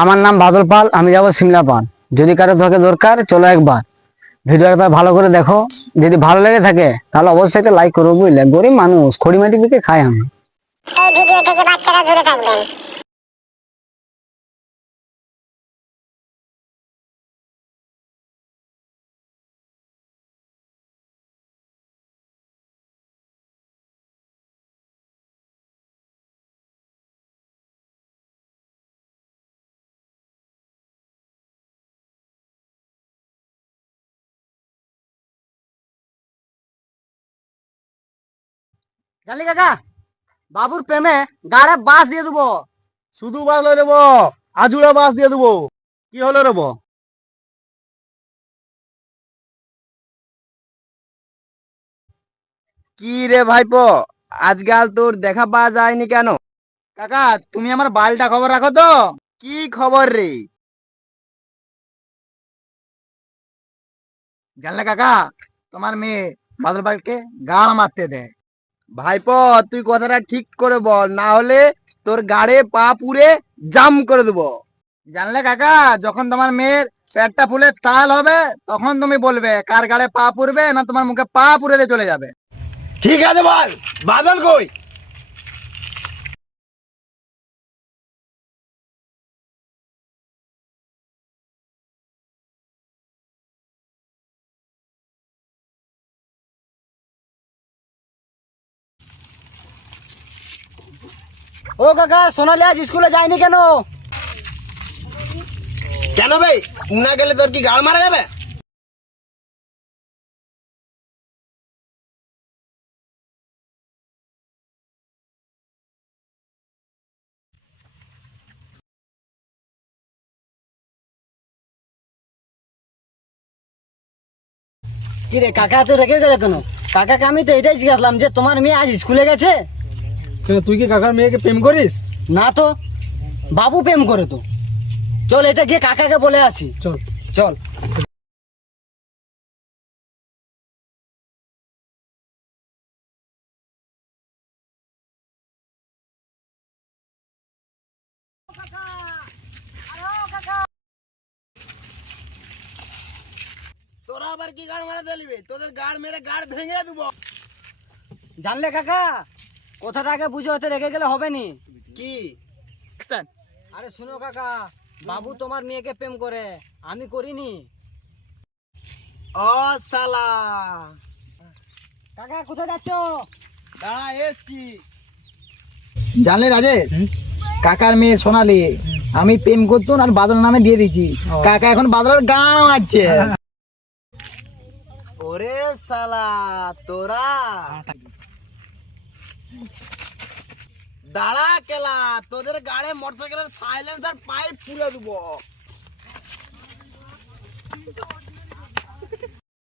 আমার নাম বাদল পাল, আমি যাব সিমলা পান। যদি কারো থাকে দরকার চলো একবার ভিডিওটা ভালো করে দেখো। যদি ভালো লেগে থাকে তাহলে অবশ্যই একটা লাইক করবো, বুঝলে? গরিব মানুষ, খড়িমাটি বিকে খাই আমি। এই ভিডিও থেকে বাচ্চারা দূরে থাকবেন। জানলি কাকা, বাবুর প্রেমে গাড়ে বাস দিয়ে দেবো। শুধু বাস লই দেবো, আজুড়া বাস দিয়ে দেবো। কি হলো রে বো? কি রে ভাইপো, আজকাল তোর দেখা পাওয়া যায়নি কেন? কাকা, তুমি আমার বালটা খবর রাখো তো। কি খবর রে? জানলে কাকা, তোমার মেয়ে বাদল পালকে গান মারতে দেয়। ভাইপো, তুই কথাটা ঠিক করে বল, না হলে তোর গাড়ে পা পুড়ে জাম করে দেবো। জানলে কাকা, যখন তোমার মেয়ের পেটটা ফুলে তাল হবে তখন তুমি বলবে কার গাড়ে পা পুড়বে, না তোমার মুখে পা পুড়ে দিয়ে চলে যাবে। ঠিক আছে, বল বাদল কই? ও কাকা, সোনালি আজ স্কুলে যায়নি কেন? কেন ভাই, না গেলে তোর কি গাল মারা যাবে? কি রে কাকা, তো রেখে গেলে কেন? কাকাকে আমি তো এটাই জিজ্ঞাসলাম যে তোমার মেয়ে আজ স্কুলে গেছে। কেন, তুই কি কাকার মেয়েকে প্রেম করিস? না তো, বাবু প্রেম করে তো। চল এটা গিয়ে কাকাকে বলে আসি। চল। চল। তোরা আবার কি গাড় মারা দিলিবে? তোদের গাড় মেরে গাড় ভেঙে দেবো। জানলে কাকা, কথাটা আগে বুঝে হতে রেখে গেলে হবে নি। কি? আরে শুনো কাকা, বাবু তোমার মেয়েকে প্রেম করে, আমি করিনি। ও শালা, কাকা কোথায় যাচ্ছ? দাঁড়া এসছি। জানলে রাজেশ, কাকার মেয়ে সোনালি আমি প্রেম করতুন আর বাদল নামে দিয়ে দিচ্ছি। কাকা এখন বাদলের গান মারছে। ওরে শালা, তোরা দাঁড়া কেলা, তোদের গাড়ে মোটরসাইকেলের সাইলেন্সার পাইপ পুড়ে দেবো।